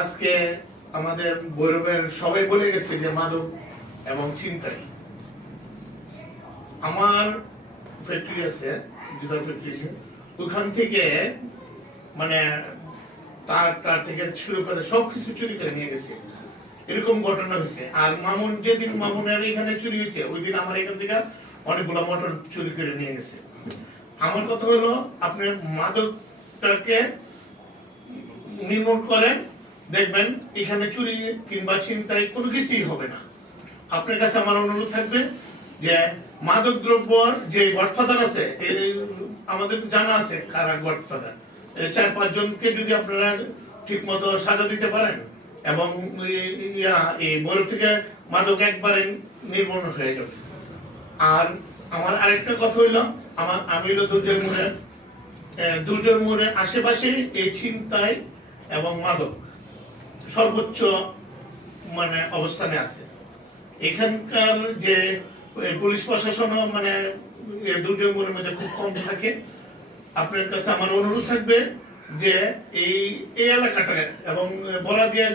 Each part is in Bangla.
আজকে আমাদের ভৈরবের সবাই বলে গেছে যে মাদক এবং ছিনতাই। আমার ফ্যাক্টরি আছে জুতার ফ্যাক্টরি ওখান থেকে মানে তার তার থেকে শুরু করে সবকিছু চুরি করে নিয়ে গেছে। এরকম ঘটনা হয়েছে। আর মামুন, যেদিন মামুনের এখানে চুরি হয়েছে ওই দিন আমার এখান থেকে অনেকগুলো মোটর চুরি করে নিয়ে গেছে। আমার কথা হলো আপনি মাদকটাকে নির্মূল করেন, দেখবেন এখানে চুরি কিংবা ছিনতাই কোনো কিছুই হবে না। আপনার কাছে আমার অনুরোধ থাকবে যে মাদক দ্রব্য যে গডফাদার আছে আমাদের জানা আছে কারা গডফাদার। চার পাঁচ জনকে যদি আপনারা ঠিক মতো সাজা দিতে পারেন এবং এই বরফ থেকে মাদক একবারে নির্মূল হয়ে যাবে। আর আমার আরেকটা কথা হইল, আমার আমি হইল দুর্জয় মোড়ে দুর্জয় মোড়ের আশেপাশে এই ছিনতাই এবং মাদক সর্বোচ্চ মানে অবস্থানে আছে। এখানকার যে পুলিশ প্রশাসন মানে মোড়ের মধ্যে খুব কম থাকে। আপনার কাছে আমার অনুরোধ থাকবে যে এই এলাকাটা এবং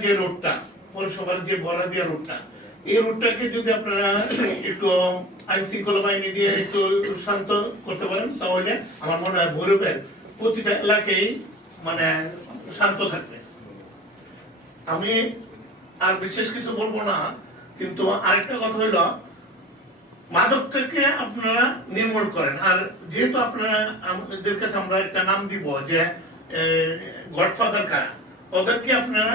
যে রোডটা, পৌরসভার যে রোডটা, এই রোডটাকে যদি আপনারা একটু আইন শৃঙ্খলা বাহিনী দিয়ে একটু শান্ত করতে পারেন, তাহলে আমার মনে হয় ভৈরবের প্রতিটা এলাকায় মানে শান্ত থাকবে। আমি আর বিশেষ কিছু বলব না, কিন্তু আরেকটা কথা হইল মাদককে আপনারা নির্মূল করেন। আর যেহেতু আপনারা আমাদের কাছে আমরা একটা নাম দিব যে গডফাদার কারা, ওদেরকে আপনারা